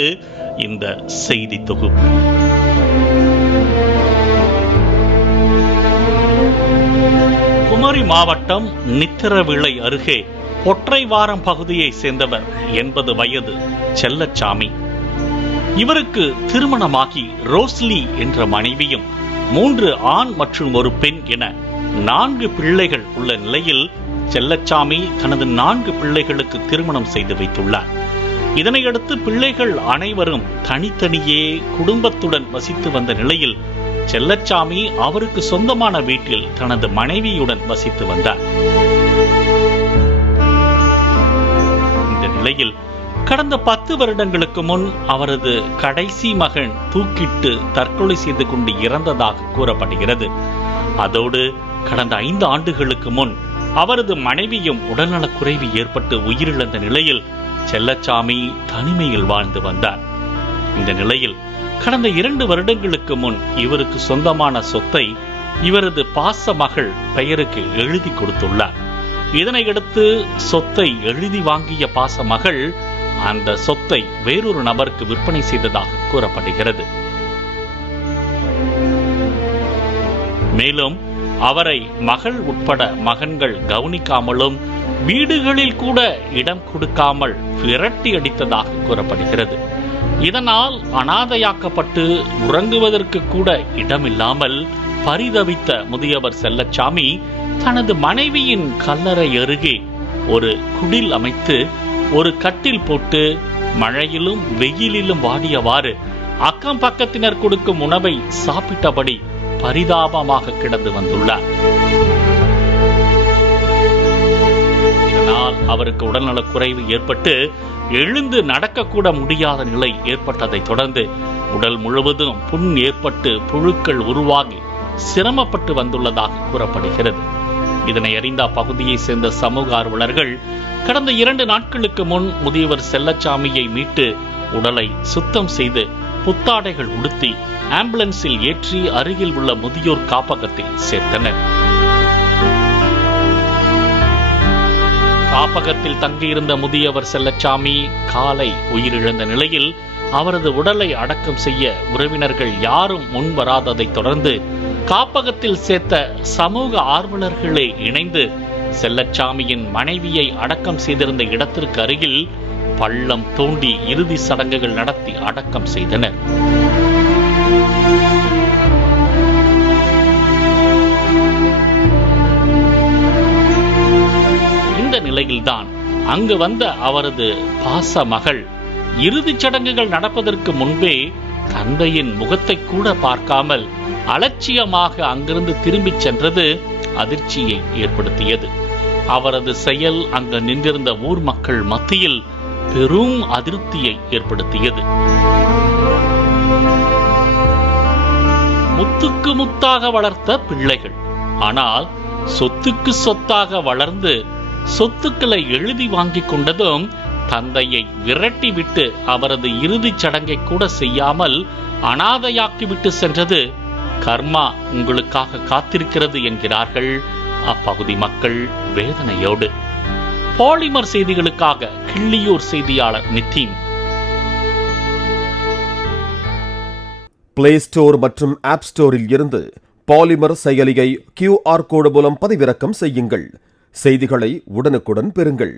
இந்த செய்தி தொகுப்பு. குமரி மாவட்டம் நித்திரவிளை அருகே பொற்றைவாரம் பகுதியை சேர்ந்தவர் 80 வயது செல்லச்சாமி. இவருக்கு திருமணமாகி ரோஸ்லி என்ற மனைவியும் 3 ஆண் மற்றும் 1 பெண் என 4 பிள்ளைகள் உள்ள நிலையில் செல்லச்சாமி தனது 4 பிள்ளைகளுக்கு திருமணம் செய்து வைத்துள்ளார். இதனையடுத்து பிள்ளைகள் அனைவரும் தனித்தனியே குடும்பத்துடன் வசித்து வந்த நிலையில் செல்லச்சாமி அவருக்கு சொந்தமான வீட்டில் தனது மனைவியுடன் வசித்து வந்தார். இந்த நிலையில் கடந்த 10 வருடங்களுக்கு முன் அவரது கடைசி மகன் தூக்கிட்டு தற்கொலை செய்து கொண்டு இறந்ததாக கூறப்படுகிறது. அதோடு கடந்த 5 ஆண்டுகளுக்கு முன் அவரது மனைவியும் உடல்நலக்குறைவு ஏற்பட்டு உயிரிழந்த நிலையில் செல்லச்சாமி தனிமையில் வாழ்ந்து வந்தார். இந்த நிலையில் கடந்த 2 வருடங்களுக்கு முன் இவருக்கு சொந்தமான சொத்தை இவரது பாச மகள் பெயருக்கு எழுதி கொடுத்துள்ளார். இதனையடுத்து சொத்தை எழுதி வாங்கிய பாச மகள் அந்த சொத்தை வேறொரு நபருக்கு விற்பனை செய்ததாக கூறப்படுகிறது. மேலும் அவரை மகள் உட்பட மகன்கள் கவனிக்காமலும் வீடுகளில் கூட இடம் கொடுக்காமல் விரட்டி அடித்ததாக கூறப்படுகிறது. இதனால் அனாதையாக்கப்பட்டு உறங்குவதற்கு கூட இடமில்லாமல் பரிதவித்த முதியவர் செல்லச்சாமி தனது மனைவியின் கல்லறை அருகே ஒரு குடில் அமைத்து ஒரு கட்டில் போட்டு மழையிலும் வெயிலிலும் வாடியவாறு அக்கம் பக்கத்தினர் கொடுக்கும் உணவை சாப்பிட்டபடி பரிதாபமாக கிடந்து வந்துள்ளார். இதனால் அவருக்கு உடல்நலக் குறைவு ஏற்பட்டு எழுந்து நடக்கக்கூட முடியாத நிலை ஏற்பட்டதை தொடர்ந்து உடல் முழுவதும் புண் ஏற்பட்டு புழுக்கள் உருவாகி சிரமப்பட்டு வந்துள்ளதாக கூறப்படுகிறது. இதனை அறிந்த அப்பகுதியை சேர்ந்த சமூக ஆர்வலர்கள் கடந்த 2 நாட்களுக்கு முன் முதியவர் செல்லச்சாமியை மீட்டு உடலை சுத்தம் செய்து புத்தாடைகள் உடுத்தி ஆம்புலன்ஸில் ஏற்றி அருகில் உள்ள முதியோர் காப்பகத்தில் சேர்த்தனர். காப்பகத்தில் தங்கியிருந்த முதியவர் செல்லச்சாமி காலை உயிரிழந்த நிலையில் அவரது உடலை அடக்கம் செய்ய உறவினர்கள் யாரும் முன் வராததை தொடர்ந்து காப்பகத்தில் சேர்த்த சமூக ஆர்வலர்களே இணைந்து செல்லச்சாமியின் மனைவியை அடக்கம் செய்திருந்த இடத்திற்கு அருகில் பள்ளம் தோண்டி இறுதி சடங்குகள் நடத்தி அடக்கம் செய்தனர். இந்த நிலையில்தான் அங்கு வந்த அவரது பாச மகள் இறுதிச் சடங்குகள் நடப்பதற்கு முன்பே தந்தையின் முகத்தை கூட பார்க்காமல் அலட்சியமாக அங்கிருந்து திரும்பிச் சென்றது அதிர்ச்சியை ஏற்படுத்தியது. அவரது செயல் அங்கு நின்றிருந்த ஊர் மக்கள் மத்தியில் பெரும் அதிருப்தியை ஏற்படுத்தியது. முத்துக்கு முத்தாக வளர்த்த பிள்ளைகள், ஆனால் சொத்துக்கு சொத்தாக வளர்ந்து சொத்துக்களை எழுதி வாங்கிக் கொண்டதும் தந்தையை விரட்டி விட்டு அவரது இறுதிச் சடங்கை கூட செய்யாமல் அனாதையாக்கிவிட்டு சென்றது கர்மா உங்களுக்காக காத்திருக்கிறது என்கிறார்கள் அப்பகுதி மக்கள் வேதனையோடு. பாலிமர் செய்திகளுக்காக கிள்ளியூர் செய்தியாளர் நிதின். பிளே ஸ்டோர் மற்றும் ஆப் ஸ்டோரில் இருந்து பாலிமர் செயலியை QR கோடு மூலம் பதிவிறக்கம் செய்யுங்கள். செய்திகளை உடனுக்குடன் பெறுங்கள்.